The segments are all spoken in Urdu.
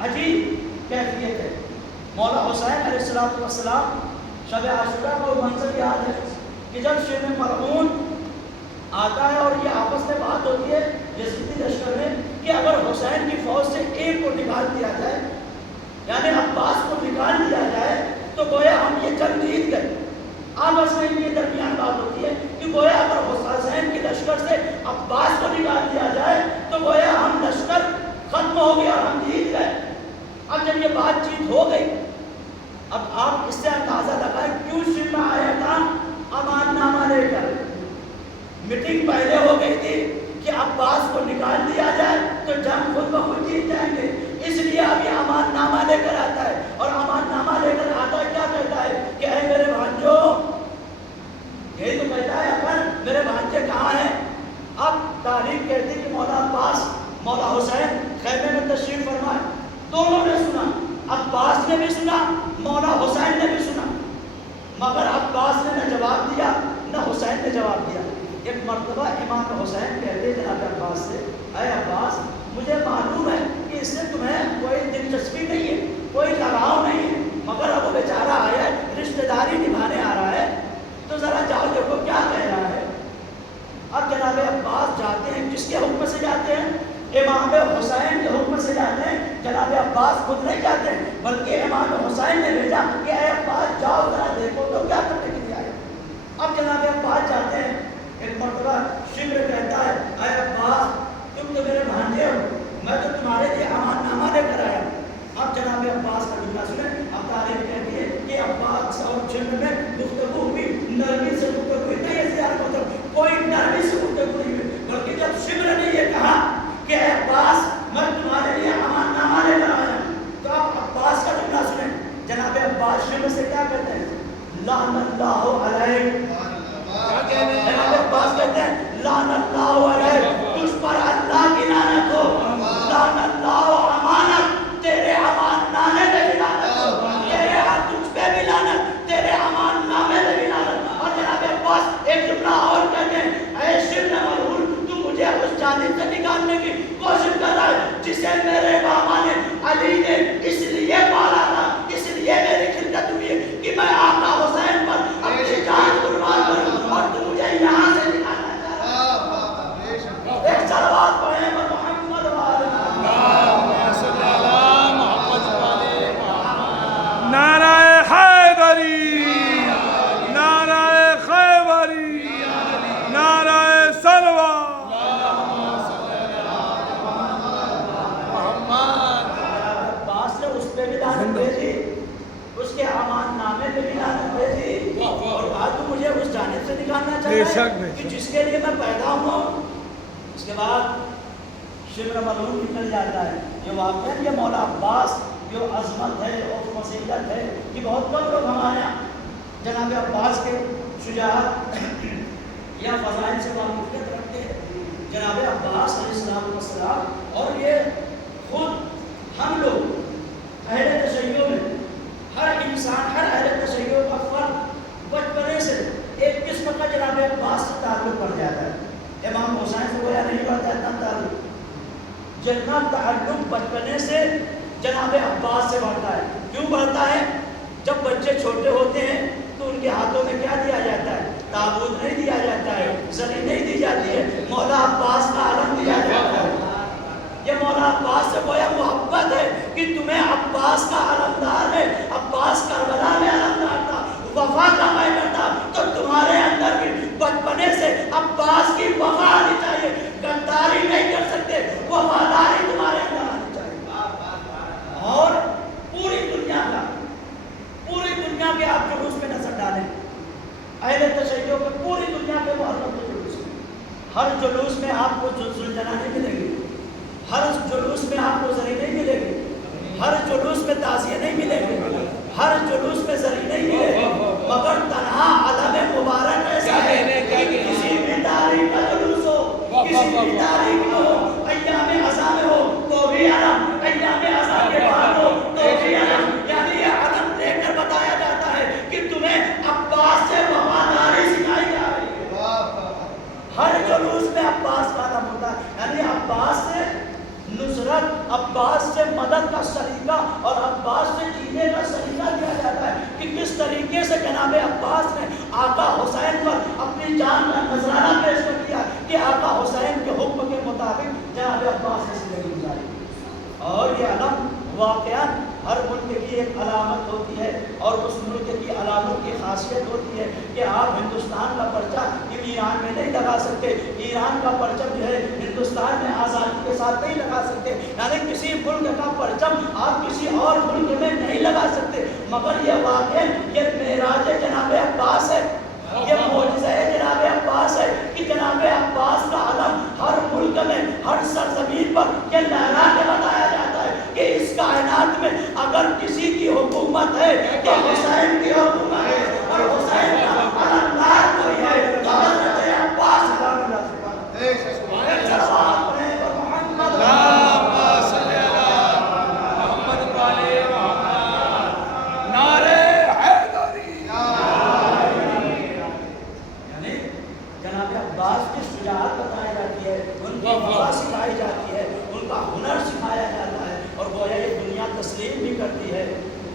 عجیب کیفیت ہے. مولا حسین علیہ السلام شب عاشورہ کا وہ منظر یاد ہے کہ جب شبہ مرعون آتا ہے اور یہ آپس میں بات ہوتی ہے یزیدی لشکر میں کہ اگر حسین کی فوج سے ایک کو نکال دیا جائے, یعنی عباس کو نکال دیا جائے, تو گویا ہم یہ جنگ جیت گئے. آپس میں ان کے درمیان بات ہوتی ہے کہ گویا اگر حسین کی لشکر سے عباس کو نکال دیا جائے تو گویا ہم لشکر ختم ہو گیا اور ہم جیت گئے. اب جب یہ بات چیت ہو گئی, اب آپ اس سے اندازہ لگائیں کیوں شمع آیا تھا امان نامہ لے کر. میٹنگ پہلے ہو گئی تھی کہ عباس کو نکال دیا جائے تو جنگ خود بخود جیت جائیں گے, اس لیے اب یہ امان نامہ لے کر آتا ہے. اور امان نامہ لے کر آتا ہے, کیا کہتا ہے کہ اے میرے بھانجو, یہی تو کہتا ہے اگر میرے بھانجے کہاں ہیں. اب تاریخ کہتی ہے کہ مولا عباس مولا حسین خیمے میں تشریف فرمائے. دونوں نے سنا, عباس نے بھی سنا, مولا حسین نے بھی سنا, مگر عباس نے نہ جواب دیا نہ حسین نے جواب دیا. ایک مرتبہ امام حسین کہتے جناب عباس سے, اے عباس مجھے معلوم ہے کہ اس سے تمہیں کوئی دلچسپی نہیں ہے, کوئی لگاؤ نہیں ہے, مگر اب وہ بیچارہ آیا ہے رشتہ داری نبھانے آ رہا ہے, تو ذرا جاؤ دیکھو کیا کہہ رہا ہے. اب جناب عباس جاتے ہیں, کس کے حکم سے جاتے ہیں؟ امام حسین کے حکم سے جاتے ہیں. جناب عباس خود نہیں جاتے ہیں بلکہ امام حسین نے بھیجا کہ اے عباس جاؤ ذرا دیکھو تو کیا کرنے کے لیے آئے. اب جناب عباس جاتے ہیں. ایک مرتبہ شمر کہتا ہے, اے عباس تم تو میرے بھانجے ہو, میں تو تمہارے لیے امان نامہ لے کر آیا. اب جناب عباس کا جملہ سنیں. اب تاریخ کہتی ہے کہ عباس اور شمر میں گفتگو ہوئی, نرمی سے گفتگو ہوئی, نہیں زیادہ مطلب کوئی نرمی سے گفتگو نہیں ہوئی, بلکہ جب شمر نے یہ کہا کہ اے عباس میں تمہارے لیے امان نامہ لے کر آیا, تو اب عباس کا جملہ سنیں. جناب عباس شمر سے کیا کہتے ہیں؟ لعن اللہ علیک. جناب عباس کہتے ہیں لعن اللہ علیک, تجھ پر اللہ کی لعنت ہو. لعن اللہ امانت, تیرے امان نامے پہ بھی لعنت ہو, تیرے تجھ پہ بھی لعنت, تیرے امان نامے پہ بھی لعنت. اور جناب عباس ایک جملہ اور کہتے ہیں, اے شمر ملعون تو مجھے اس جانب سے نکالنے کی کوشش کر رہا ہے جسے میرے بابا نے علی نے اس لیے پالا تھا, اس لیے میری خدمت ہوئی ہے کہ میں آقا حسین پر اپنی جان قربان کروں, اور تو مجھے یہاں سے نکالنا چاہ رہا ہے. ایک صلوات پڑھیں پر محمد نعرہ حیدری, نعرہ خیبری, نعرہ سلوى. عباس نے اس پہ بھی لعنت بھیجی, اس کے امان نامے پہ بھی لعنت بھیجی, اور کہا تو مجھے اس جانب سے نکالنا چاہتا ہے کہ جس کے لیے میں پیدا ہوا ہوں. اس کے بعد شمر ملعون نکل جاتا ہے. یہ واقعہ یہ مولا عباس جو عظمت ہے اور فضیلت ہے, یہ بہت کم لوگ ہمارے یہاں جناب عباس کے شجاعت یا فضائل سے واقفیت رکھتے ہیں. جناب عباس علیہ السلام, اور یہ خود ہم لوگ اہل تشیع میں ہر انسان, ہر اہل تشیع کا فرد بچپنے سے ایک قسم کا جناب عباس سے تعلق پڑ جاتا ہے. امام حسین سے گویا نہیں پڑتا اتنا تعلق, جتنا تعلق بچپنے سے جناب عباس سے بڑھتا ہے. کیوں بڑھتا ہے؟ جب بچے چھوٹے ہوتے ہیں تو ان کے ہاتھوں میں کیا دیا جاتا ہے؟ تابوت نہیں دیا جاتا ہے, زری نہیں دی جاتی ہے, مولا عباس کا علم دیا جاتا ہے. یہ مولا عباس سے گویا محبت ہے کہ تمہیں عباس کا علمدار ہے. عباس کربلا میں علمدار تھا, وفا کا مائر تھا, تو تمہارے اندر بھی بچپنے سے عباس کی وفا آنی چاہیے. غداری نہیں کر سکتے, وفاداری تمہارے اندر آنی چاہیے. اور پوری دنیا کے آپ جلوس میں نظر ڈالیں, اہل تشیع کے پوری دنیا کے محرم کے جلوس میں, ہر جلوس میں آپ کو زلجنا نہیں ملے گی, ہر جلوس میں آپ کو زری نہیں ملے گی, ہر جلوس میں تعزیہ نہیں ملے گی, ہر جلوس میں زری نہیں ملے گی, مگر تنہا علم مبارک ایسا ہے کہ کسی بھی تاریخ کا جلوس ہو, کسی بھی تاریخ میں ہو, ایام عزا میں ہو تو بھی علم, ایام عزا کے بعد ہو تو بھی علم. یعنی یہ علم لے کر بتایا جاتا ہے کہ تمہیں عباس سے وفاداری سکھائی جا رہی ہے. ہر جلوس میں عباس کا علم ہوتا ہے, یعنی عباس سے نصرت, عباس سے مدد کا سلیقہ اور عباس سے جینے کا سلیقہ دیا جاتا ہے کہ کس طریقے سے جناب عباس نے آقا حسین پر اپنی جان کا نذرانہ پیش کر دیا کہ آقا حسین کے حکم کے مطابق جناب عباس نے زندگی گزاری. اور یہ علم واقعہ ہر ملک کی ایک علامت ہوتی ہے اور اس ملک کی علامت کی خاصیت ہوتی ہے کہ آپ ہندوستان کا پرچم ایران میں نہیں لگا سکتے, ایران کا پرچم جو ہے ہندوستان میں آزادی کے ساتھ نہیں لگا سکتے, یعنی کسی ملک کا پرچم آپ کسی اور ملک میں نہیں لگا سکتے. مگر یہ واقعہ یہ معراج جناب عباس ہے, یہ معجزہ جناب عباس ہے کہ جناب عباس کا علم ہر ملک میں ہر سرزمین پر یہ لہرا کے بتایا جاتا ہے کہ اس کائنات میں اگر کسی کی حکومت ہے تو حسین کی حکومت ہے اور حسین کا علمدار کوئی ہے تو حضرت عباس سکھائی جاتی ہے, ان کا ہنر سکھایا جاتا ہے اور گویا یہ دنیا تسلیم بھی کرتی ہے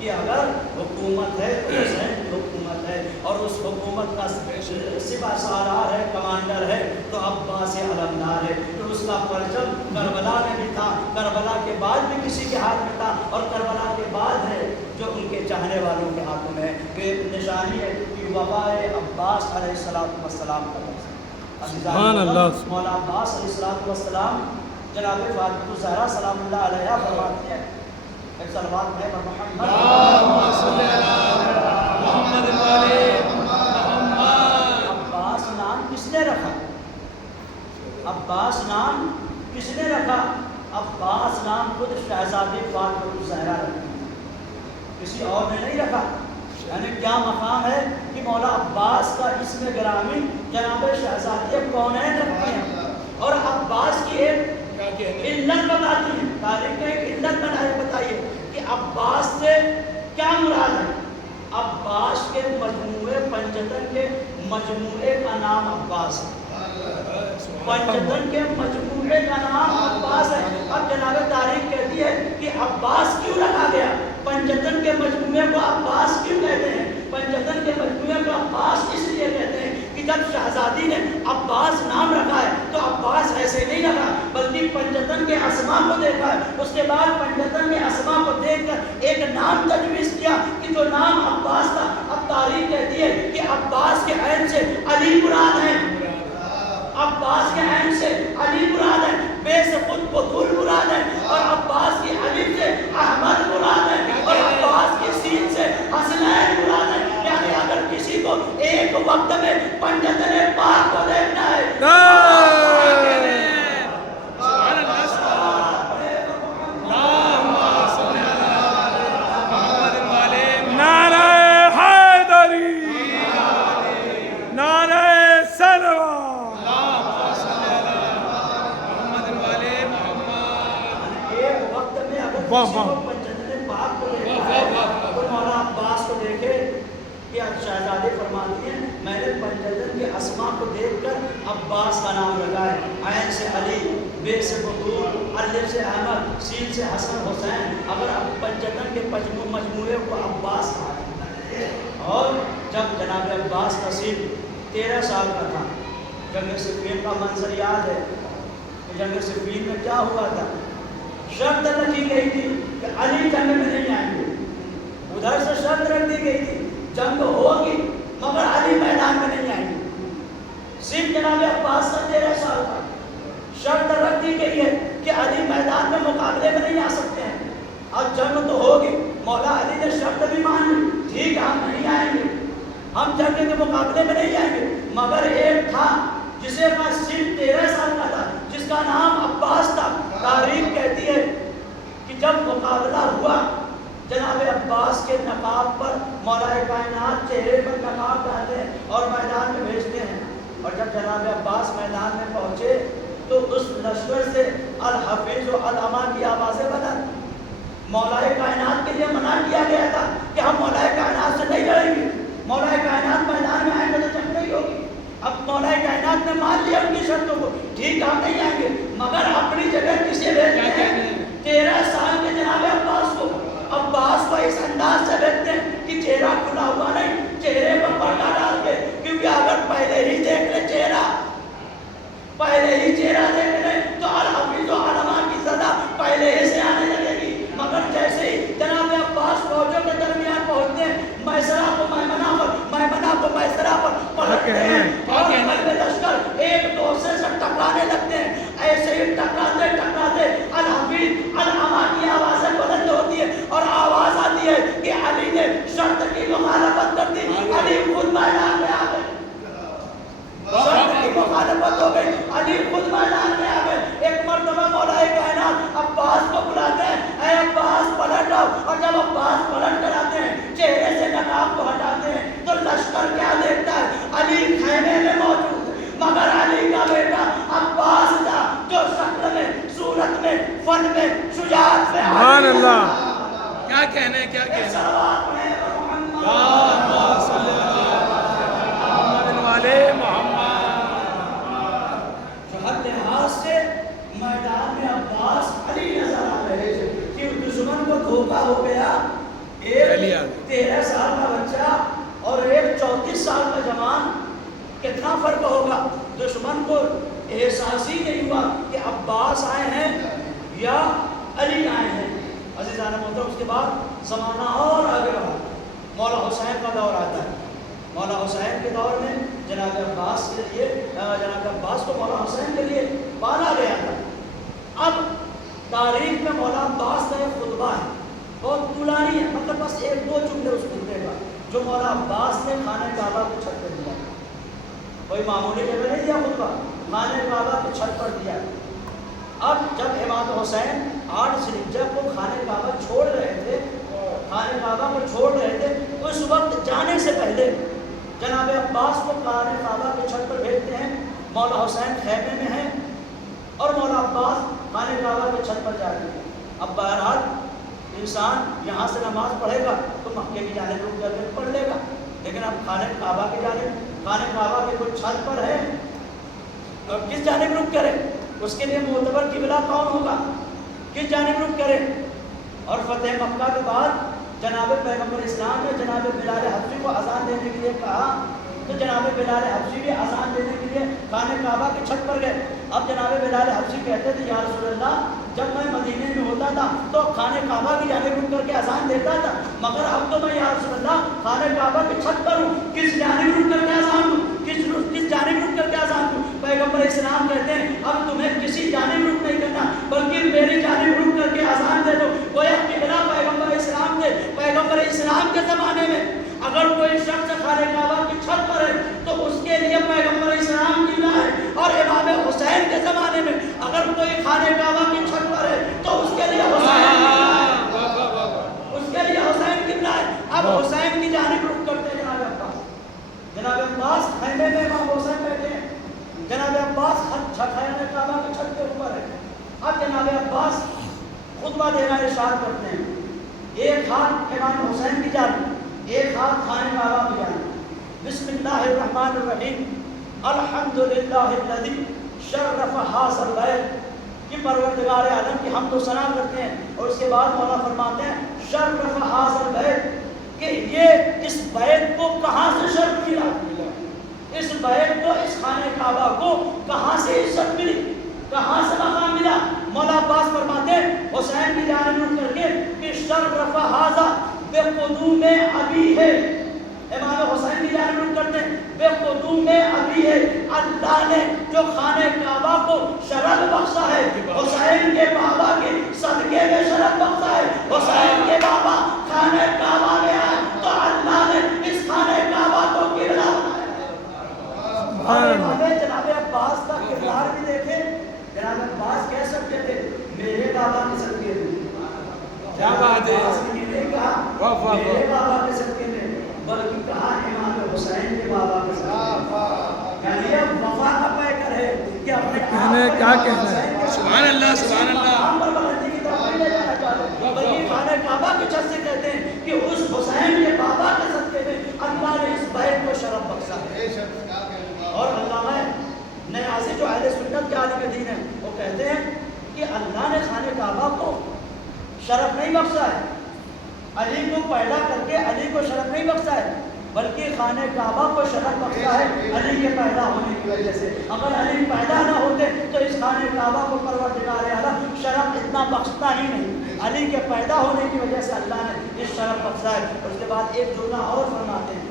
کہ اگر حکومت ہے تو حسین کی حکومت ہے اور اس حکومت کا سپہ سالار ہے, کمانڈر ہے تو عباس علمدار ہے. تو اس کا پرچم کربلا میں بھی تھا, کربلا کے بعد بھی کسی کے ہاتھ میں تھا اور کربلا کے بعد ہے جو ان کے چاہنے والوں کے ہاتھوں میں ہے. کہ نشانی ہے کہ وفا عباس علیہ السلام کا سبحان اللہ. مولا عباس علیہ السلام جناب فاطمہ الزہرا سلام اللہ علیہا فرماتے ہیں ایک صلوات ہے محمد عباس نام کس نے رکھا؟ عباس نام کس نے رکھا؟ عباس نام خود شہزادی فاطمہ الزہرا رکھا, کسی اور نے نہیں رکھا. یعنی کیا مقام ہے کہ مولا عباس کا اسم گرامی جناب شہزادی کونین رکھتے ہیں. اور عباس کی ایک علت بتاتی ہے, تاریخ میں ایک علت بتائیے کہ عباس سے کیا مراد ہے. عباس کے مجموعے پنجتن کے مجموعے کا نام عباس ہے, پنجتن کے مجموعے کا نام عباس ہے. اب جناب تاریخ کہتی ہے کہ عباس کیوں رکھا گیا, پنجتن کے مجموعے کو عباس کیوں کہتے ہیں؟ پنجتن کے مجموعے کو عباس اس لیے کہتے ہیں کہ جب شہزادی نے عباس نام رکھا ہے تو عباس ایسے نہیں رکھا بلکہ پنجتن کے اسما کو دیکھا ہے. اس کے بعد پنجتن کے اسما کو دیکھ کر ایک نام تجویز کیا کہ جو نام عباس تھا. اب تاریخ کہتی ہے کہ عباس کے عین سے علی مراد ہے, عباس کے عین سے علی مراد ہے, بے سے خود بطول مراد ہے, اور عباس کی الف سے احمد مراد ہے, اور عباس کی سین سے حسنین مراد ہے. یعنی اگر کسی کو ایک وقت میں پنجتن پاک کو دیکھنا ہے پنجتن پاک کو دیکھا تو مولا عباس کو دیکھے کہ شہزادی فرماتی ہیں میں نے پنجتن کے اسما کو دیکھ کر عباس کا نام رکھا ہے. عین سے علی, بے سے بطول, الف سے احمد, سین سے حسن حسین. اگر پنجتن کے مجموعے کو عباس کہا جاتا ہے. اور جب جناب عباس کا سن 13 سال کا تھا, جنگ صفین کا منظر یاد ہے. جنگ صفین میں کیا ہوا تھا؟ شرط رکھی گئی تھی کہ علی جنگ میں نہیں آئیں گے, ادھر سے شرط رکھ دی گئی تھی جنگ ہوگی مگر علی میدان میں نہیں آئیں گے. صرف جناب عباس کا 13 سال کا شرط رکھ دی گئی ہے کہ علی میدان میں مقابلے میں نہیں آ سکتے ہیں. اب جنگ تو ہوگی, مولا علی نے شرط بھی مان لی, ٹھیک ہم نہیں آئیں گے, ہم جنگ کے مقابلے میں نہیں آئیں گے. مگر ایک تھا جسے کا صرف 13 سال کا تھا, جس کا نام عباس تھا. تاریخ کہتی ہے کہ جب مقابلہ ہوا جناب عباس کے نقاب پر مولا کائنات چہرے پر نقاب ڈالتے ہیں اور میدان میں بھیجتے ہیں. اور جب جناب عباس میدان میں پہنچے تو اس لشکر سے الحفیظ و الامان کی آوازیں بدل. مولا کائنات کے لیے منع کیا گیا تھا کہ ہم مولا کائنات سے نہیں لڑیں گے, مولا کائنات میدان میں آئیں گے تو جنگ نہیں ہوگی. اب مولا کائنات نے مان لیا ان کی شرطوں کو, ٹھیک ہم نہیں آئیں گے, مگر اپنی جگہ کسے بھیجتے ہیں؟ 13 سال کے جناب کہنے کیا کہنے صلوات پڑھیں محمد اللہم صلی محمد والے محمد. جو ہر لحاظ سے میدان میں عباس علی نظر آ رہے تھے کہ دشمن کو دھوکہ ہو گیا. ایک 13 سال کا بچہ اور ایک 34 سال کا جوان، کتنا فرق ہوگا. دشمن کو احساس ہی نہیں ہوا کہ عباس آئے ہیں یا علی آئے ہیں. عزیزان محترم، اس کے بعد زمانہ اور آگے بڑھا، مولا حسین کا دور آتا ہے. مولا حسین کے دور میں جناب عباس کے لیے، جناب عباس کو مولا حسین کے لیے پالا گیا تھا. اب تاریخ میں مولا عباس کا ایک خطبہ ہے، بہت طولانی ہے، مگر بس 1-2 جملے اس خطبے کا جو مولا عباس نے خانہ کعبہ کو چھت پہ دیا. کوئی معمولی جگہ نہیں دیا خطبہ، خانہ کعبہ کی چھت پر دیا. اب جب امام حسین 8 ذوالحجہ کو خانہ کعبہ چھوڑ رہے تھے، خانہ کعبہ کو چھوڑ رہے تھے، اس وقت جانے سے پہلے جناب عباس کو خانہ کعبہ کی چھت پر بھیجتے ہیں. مولا حسین خیمے میں ہیں اور مولا عباس خانہ کعبہ کی چھت پر جاتے ہیں. اب بہرحال انسان یہاں سے نماز پڑھے گا تو مکے کی جانب رک کر کے پڑھ لے گا، لیکن اب خانہ کعبہ کی جانب، خانہ کعبہ کی کوئی چھت پر ہے تو کس جانب رک کرے؟ اس کے لیے معتبر قبلہ کون ہوگا؟ کس جانب رک کرے؟ اور فتح مکہ کے بعد جناب پیغمبر اسلام نے جناب بلال حبشی کو اذان دینے کے لیے کہا تو جناب بلال حبشی بھی اذان دینے کے لیے خانہ کعبہ کی چھت پر گئے. اب جناب بلال حبشی کہتے تھے یا رسول اللہ، جب میں مدینے میں ہوتا تھا تو خانہ کعبہ کی جانب رک کر کے اذان دیتا تھا، مگر اب تو میں یا رسول اللہ خانہ کعبہ کی چھت پر ہوں، کس جانب رک کر کے اذان دوں؟ کس جانب رک کر کے اذان دوں؟ پیغمبر اسلام کہتے ہیں اب تمہیں کسی جانب رک نہیں کرنا بلکہ میری جانب رک کر کے اذان دے دو. گویا قبلہ پیغمبر اسلام تھے. پیغمبر اسلام کے زمانے میں اگر کوئی شخص خانہ کعبہ کی چھت پر ہے تو اس کے لیے پیغمبر اسلام قبلہ ہے، اور امام حسین کے زمانے میں اگر کوئی خانہ کعبہ کی چھت پر ہے تو اس کے لیے حسین قبلہ ہے. اب حسین کی جانب رخ کرتے ہیں جناب عباس خیمے میں امام حسین بیٹھے ہیں، جناب عباس خانہ کعبہ کی چھت کے اوپر ہے. اب جناب عباس خطبہ دینا ارشاد کرتے ہیں، ایک ہاتھ امام حسین کی جانب، ایک ہاتھ خانہ کعبہ کی جانب. بسم اللہ الرحمن الرحیم، الحمدللہ الذی شرف ھذا البیت، کہ پروردگار عالم کی حمد و ثنا کرتے ہیں. اور اس کے بعد مولا فرماتے ہیں شرف ھذا البیت، کہ یہ اس بیت کو کہاں سے شرف ملا، اس بیت کو، اس خانہ کعبہ کو کہاں سے عزت ملی، کہاں سے مقام ملا. مولا عباس فرماتے ہیں حسین کی جانب رک کر کے کہ شرف ھذا بقدوم ابی ہے. امام حسین کی جانب رک کرتے ہیں بقدوم ابی ہے، اللہ نے جو خانہ کعبہ کو شرف بخشا ہے، حسین کے بابا کے صدقے میں شرف بخشا ہے. حسین کے بابا خانہ کعبہ میں آئے تو اللہ نے اس خانہ کعبہ کو قبلہ بنایا. جناب عباس کا کردار بھی دیکھیں. جناب عباس کہہ سکتے تھے میرے بابا کے صدقے میں، کیا بات ہے، نہیں کہا میرے بابا کے صدقے میں، بلکہ کہا امام حسین کے بابا کے صدقے. یعنی اب وفا کا پیکر ہے کہ اپنے کیا کہنا ہے. سبحان اللہ، سبحان اللہ. بلکہ خانہ کعبہ کی چھت سے کہتے ہیں کہ اس حسین کے بابا کے صدقے میں اللہ نے اس بیت کو شرف بخشا ہے. اور علامہ نیازی جو اہل سنت کے عالم دین ہیں وہ کہتے ہیں کہ اللہ نے خانہ کعبہ کو شرف نہیں بخشا ہے، علی کو پیدا کر کے علی کو شرف نہیں بخشا ہے، بلکہ خانہ کعبہ کو شرف بخشا ہے علی کے پیدا ہونے کی وجہ سے. اگر علی پیدا نہ ہوتے تو اس خانہ کعبہ کو پروردگار عالم شرف اتنا بخشتا ہی نہیں. علی کے پیدا ہونے کی وجہ سے اللہ نے اس شرف بخشا ہے. اور اس کے بعد ایک جملہ اور فرماتے ہیں،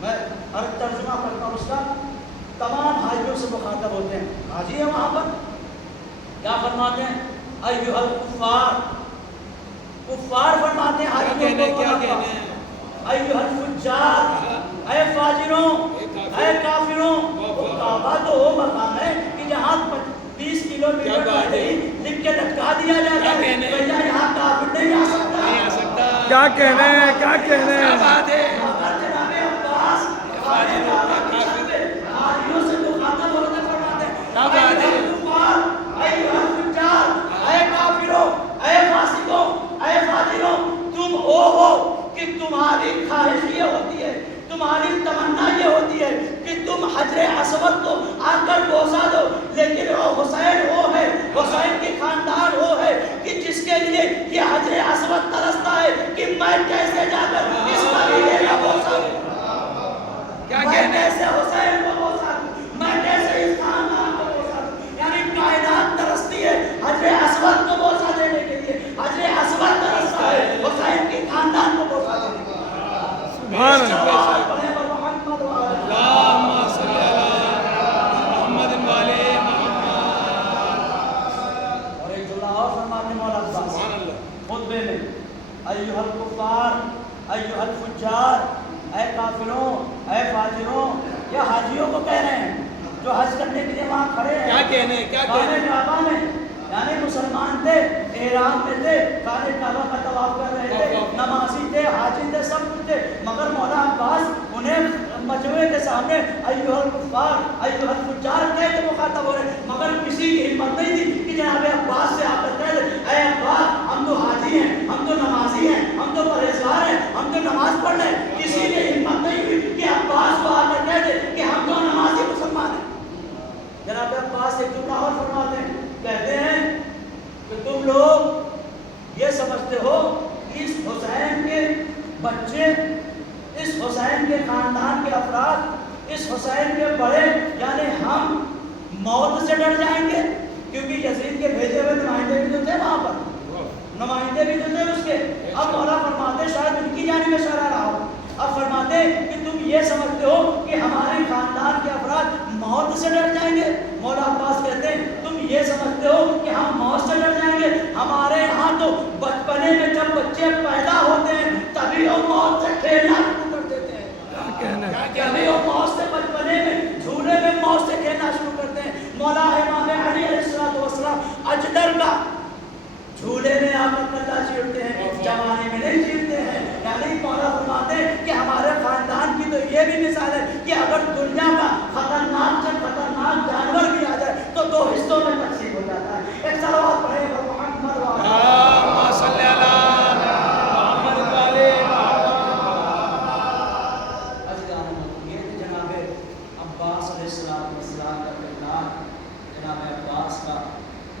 میں ترجمہ کرتا ہوں اس کا. تمام حاجیوں سے مخاطب ہوتے ہیں، حاجی ہے وہاں پر، کیا فرماتے ہیں ایھا الکفار، کفار فرماتے ہیں حاجیوں کو، ایھا الفجار، اے فاجروں، اے کافروں. کعبہ تو وہ مقام ہے کہ جہاں 20 کلومیٹر پہلے لکھ کے لٹکا دیا جاتا ہے بھیا یہاں کافر نہیں آ سکتا. کیا کہنے ہیں، کیا کہنے ہیں. اگر جناب عباس حاجیوں سے مخاطب ہوتے فرماتے ہیں اے کافروں، اے فاسقوں، اے فاجروں، تم او یہ حجر اسود ترستا ہے کہ میں کیسے جا کر اس قبیلے کا بوسہ دوں، میں کیسے حسین کو بوسہ دوں، میں کیسے اس خاندان کو بوسہ دوں. یعنی کائنات ترستی ہے حجر اسود کو بوسہ دینے کے لیے، حجر اسود ترستا ہے حسین کے خاندان کو بوسہ دینے کے لیے. سبحان اللہ. محمد اللہم صلی علی محمد والے محمد. اور ایک جملہ اور فرماتے مولا عباس سبحان اللہ. خطبے میں، ایھا الکفار ایھا الفجار، اے کافروں اے فاجروں. یا حاجیوں کو کہہ رہے ہیں جو حج کرنے کے لیے وہاں کھڑے ہیں. کیا کہنے ہیں، کیا کہنے ہیں؟ کعبہ میں، یعنی مسلمان تھے، احرام میں تھے، خانہ کعبہ کا طواف کر رہے تھے، نمازی تھے، حاجی تھے، سب کچھ تھے، مگر مولا عباس انہیں مجموعے کے سامنے ایھا الکفار ایھا الفجار کہہ کے مخاطب ہو رہے، مگر کسی کی ہمت نہیں تھی کہ جناب عباس سے آ کر کہہ دے اے عباس ہم تو حاجی ہیں، ہم تو نمازی ہیں، ہم تو پرہیزگار ہیں، ہم تو نماز پڑھ رہے ہیں. کسی کی ہمت نہیں ہوئی کہ عباس کو آ کر کہہ دے کہ ہم تو نمازی مسلمان ہیں. جناب عباس ایک جملہ اور فرماتے ہیں، کہتے ہیں کہ تم لوگ یہ سمجھتے ہو کہ اس حسین کے بچے، اس حسین کے خاندان کے افراد، اس حسین کے بڑے، یعنی ہم موت سے ڈر جائیں گے؟ کیونکہ یزید کے بھیجے ہوئے نمائندے بھی تو تھے وہاں پر، نمائندے بھی تو تھے اس کے. اب مولا فرماتے شاید ان کی جانب اشارہ رہا ہو. اب فرماتے کہ تم یہ سمجھتے ہو کہ ہمارے خاندان کے افراد موت سے ڈر جائیں گے. مولا عباس کہتے ہیں تم یہ سمجھتے ہو کہ ہم موت سے ڈر جائیں گے؟ ہمارے ہاں تو بچپنے میں جب بچے پیدا ہوتے ہیں تبھی وہ موت سے کھیلنا شروع کر دیتے ہیں. تبھی وہ موت سے بچپنے میں جھولے میں موت سے کھیلنا شروع کرتے ہیں. مولا امام علی علیہ السلام اجدر کا جھولے میں آ کر کلہ چیرتے ہیں، جوانے میں نہیں چیرتے ہیں. یعنی مولا فرماتے ہیں کہ ہمارے خاندان کی تو یہ بھی مثال ہے کہ اگر دنیا